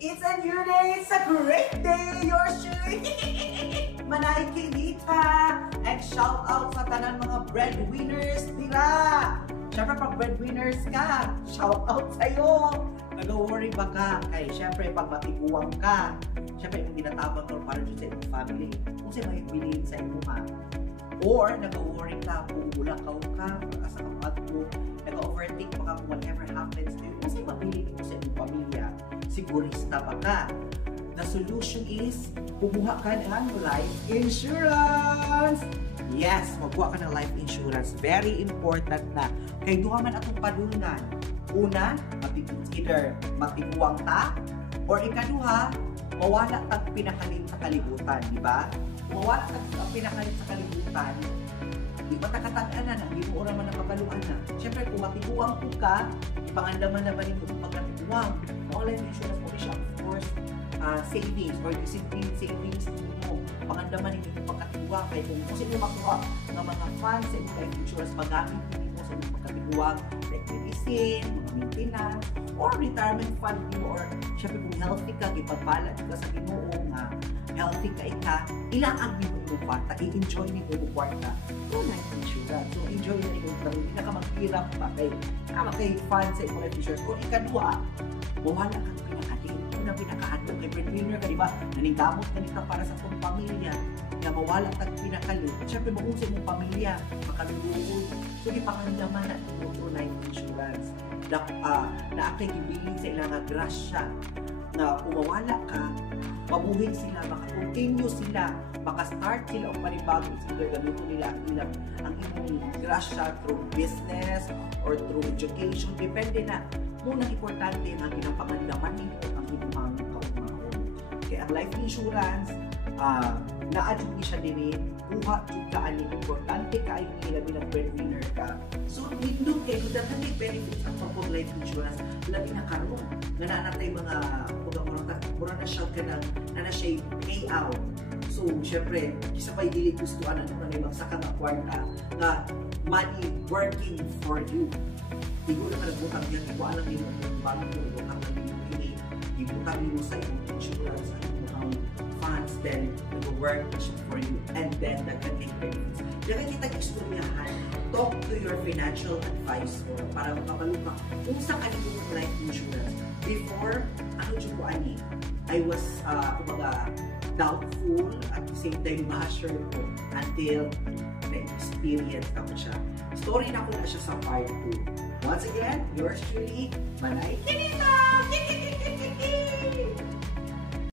It's a new day! It's a great day! Yours truly! Manay Kinita! And shout out sa tanan mga breadwinners nila! Siyempre, pag breadwinners ka, shout out sa'yo! Nag-worry ba ka? Kaya siyempre, pag matiguang ka, siyempre, yung tinatabang ko para dyan sa iyong family, kung sa'yo may bilhin sa iyong mga. Or, nag-worry ka, kung ulakaw ka, pagkasa ka patlo, nag-overthink pa ka kung whatever happens to you, kung sa'yo mabilin mo sa iyong pamilya, sigurista ba ka? The solution is, kumuha ka ng life insurance! Yes, magkuha ka ng life insurance. Very important na. Kay duha man atong padulngan. Una, either matiguang ta, or ikaduha, mawala tag pinakalit sa kalibutan, di ba? Mawala tag pinakalit sa kalibutan, di ba takatag-ana na, di mo naman nakabaluan na. Siyempre, kung matiguang po ka, ipangandaman naman yung pagkatiguang. Life insurance mo siya, of course, savings or discipline savings mo. Pangandaman yung pagkatiguang. Kaya kung sino makuha ng mga funds sa life insurance, magamit mo sa pagkatiguang, like medicine, mga maintenance, or retirement fund mo, or syempre kung healthy ka, ipagpala ka sa Ginoo nga, healthy ka, ilaag mo yung kwarta, i-enjoy mo yung kwarta through life insurance. So, enjoy na yung kwarta, hindi na ka maghirap pa kay fund sa life insurance. Kung ikadua, mawala kang pinakadin. Kung pinakahadlo kay breadwinner ka, di ba? Nanigamot ka nito para sa itong pamilya. Kaya mawala kang pinakalo. Siyempre, mausay mong pamilya, makaluluon. So, ipangandaman na through life insurance. Na akay kibilin sa ilang grasya na kung mawala ka, mabuhay sila, makakontinue sila, makastart sila o panibago sila, gamitin nila ang inyong grasya through business or through education. Depende na. Munang importante ang ginapangandaman nito ang inyong kaumahon. Kaya ang life insurance, na-adjungi siya din, kuha juga ang importante ka ay ilabi ng breadwinner ka. So, nindog kayo, dahil may benefits ang pag-life insurance, labi na karoon. Nananatay mga mura na siya ka na siya payout. So, syempre, isa pa'y dili gustuan na magsaka ng kwarta na money working for you. Siguro na nagbutang yan, hindi ko alam yun ang bagong nagbutang na yun, ibutang yun sa iyong insurance, ang funds, then nag-work for you, and then nag-take benefits. Kaya kita istoryahan, talk to your financial advisor para makabalo ka kung saan ka nito ng life insurance. Before, ano dyan ko ani, I was, doubtful at the same time ma-assure ko until na-experience ako siya. Story na ko na siya sa part 2. Once again, yours truly, Manay Kinita!